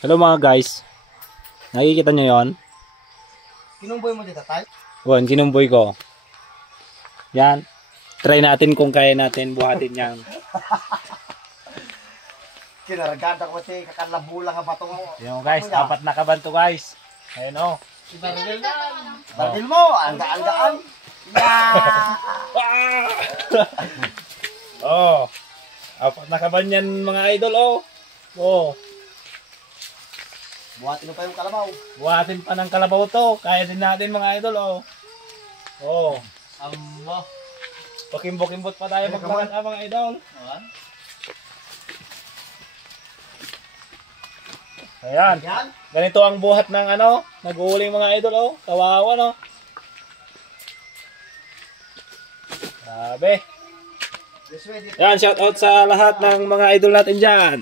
Hello mga guys. Nakikita nyo yon? Kinumboy mo dito, tay? Wan, kinumboy ko. Yan. Try natin kung kaya natin buhatin yan. Kinaragada ko kasi kakalabulang ang bato mo. Yan guys, apat na kaban to guys. Ayun o. Baril mo, angga-anggaan. Oh. Apat na kaban yan mga idol oh. Oh. Buhatin mo pa yung kalabaw. Buhatin pa ng kalabaw to. Kaya din natin mga idol oh. Oh. Amba. Pakimbot-kimbot pa tayo maglakad mga idol. Ayan. Ganito ang buhat ng ano, nag-uuling mga idol oh. Kawawa no. Grabe. Yan, shout out sa lahat ng mga idol natin dyan.